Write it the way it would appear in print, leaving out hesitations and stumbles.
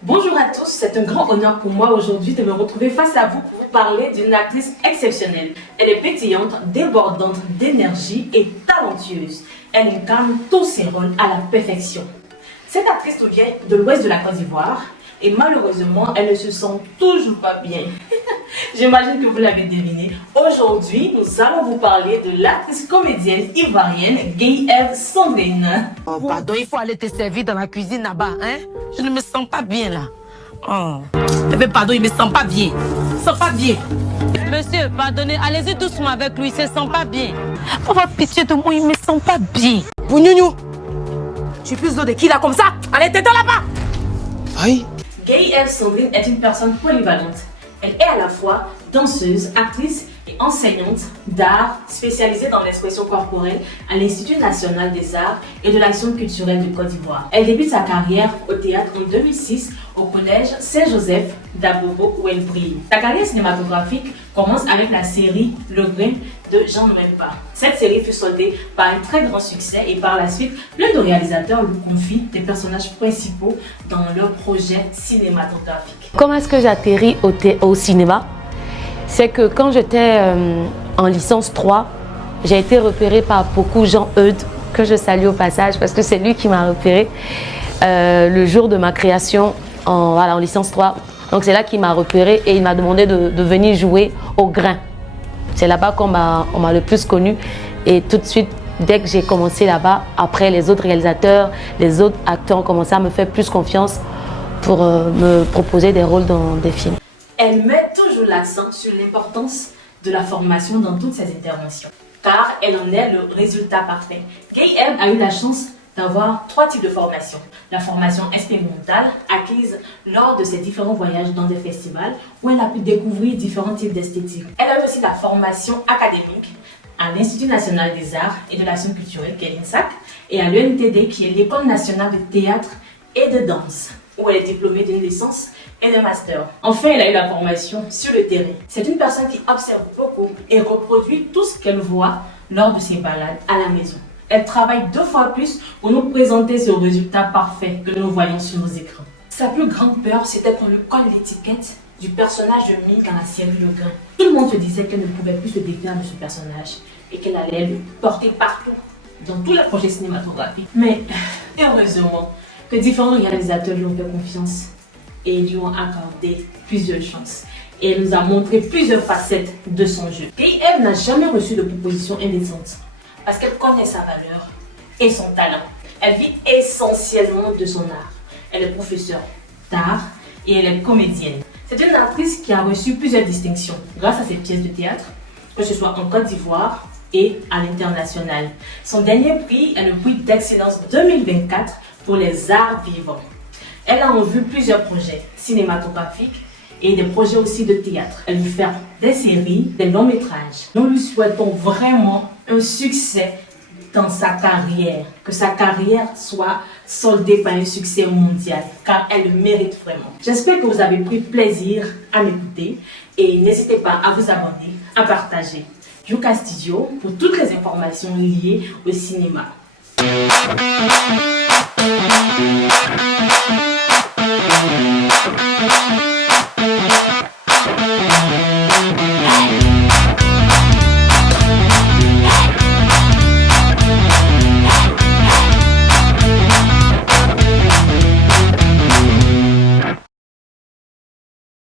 Bonjour à tous, c'est un grand honneur pour moi aujourd'hui de me retrouver face à vous pour vous parler d'une actrice exceptionnelle. Elle est pétillante, débordante d'énergie et talentueuse. Elle incarne tous ses rôles à la perfection. Cette actrice nous vient de l'ouest de la Côte d'Ivoire et malheureusement, elle ne se sent toujours pas bien. J'imagine que vous l'avez deviné. Aujourd'hui, nous allons vous parler de l'actrice comédienne ivoirienne Gueye-Ève Sandrine. Oh, pardon, il faut aller te servir dans la cuisine là-bas, hein? Je ne me sens pas bien là. Oh. Mais pardon, il me sent pas bien. Il me sent pas bien. Monsieur, pardonnez, allez-y doucement avec lui, il se sent pas bien. On va pitié de moi, il me sent pas bien. Bougnougnou, tu plus de qui là comme ça? Allez, t'es là-bas. Aïe. Gueye-Ève Sandrine est une personne polyvalente. Elle est à la fois danseuse, actrice et enseignante d'art spécialisée dans l'expression corporelle à l'Institut national des arts et de l'action culturelle de Côte d'Ivoire. Elle débute sa carrière au théâtre en 2006 au collège Saint-Joseph d'Abobo où elle brille. Sa carrière cinématographique commence avec la série Le Grain de Jean-Noël Pars. Cette série fut soldée par un très grand succès et par la suite, plein de réalisateurs lui confient des personnages principaux dans leurs projets cinématographiques. Comment est-ce que j'atterris au cinéma? C'est que quand j'étais en licence 3, j'ai été repérée par beaucoup Jean Eudes, que je salue au passage parce que c'est lui qui m'a repérée le jour de ma création en licence 3. Donc c'est là qu'il m'a repérée et il m'a demandé de venir jouer au Grain. C'est là-bas qu'on m'a le plus connue et tout de suite, dès que j'ai commencé là-bas, après les autres réalisateurs, les autres acteurs ont commencé à me faire plus confiance pour me proposer des rôles dans des films. Elle met toujours l'accent sur l'importance de la formation dans toutes ses interventions, car elle en est le résultat parfait. Gueye-Ève a eu la chance d'avoir 3 types de formation. La formation expérimentale acquise lors de ses différents voyages dans des festivals où elle a pu découvrir différents types d'esthétique. Elle a eu aussi la formation académique à l'Institut national des arts et de l'action culturelle, qui est l'INSAC, et à l'ENTD, qui est l'École nationale de théâtre et de danse, où elle est diplômée d'une licence et d'un master. Enfin, elle a eu la formation sur le terrain. C'est une personne qui observe beaucoup et reproduit tout ce qu'elle voit lors de ses balades à la maison. Elle travaille 2 fois plus pour nous présenter ce résultat parfait que nous voyons sur nos écrans. Sa plus grande peur, c'était qu'on lui colle l'étiquette du personnage de Mille dans la série Le Grain. Tout le monde se disait qu'elle ne pouvait plus se défaire de ce personnage et qu'elle allait le porter partout, dans tous les projets cinématographiques. Mais heureusement que différents réalisateurs lui ont fait confiance et lui ont accordé plusieurs chances. Et elle nous a montré plusieurs facettes de son jeu. Gueye-Ève n'a jamais reçu de proposition indécente parce qu'elle connaît sa valeur et son talent. Elle vit essentiellement de son art. Elle est professeure d'art et elle est comédienne. C'est une actrice qui a reçu plusieurs distinctions grâce à ses pièces de théâtre, que ce soit en Côte d'Ivoire et à l'international. Son dernier prix est le prix d'excellence 2024 pour les arts vivants. Elle a en vue plusieurs projets cinématographiques et des projets aussi de théâtre. Elle veut faire des séries, des longs métrages. Nous lui souhaitons vraiment un succès dans sa carrière, que sa carrière soit soldée par un succès mondial, car elle le mérite vraiment. J'espère que vous avez pris plaisir à m'écouter et n'hésitez pas à vous abonner, à partager. Yuka Studio pour toutes les informations liées au cinéma.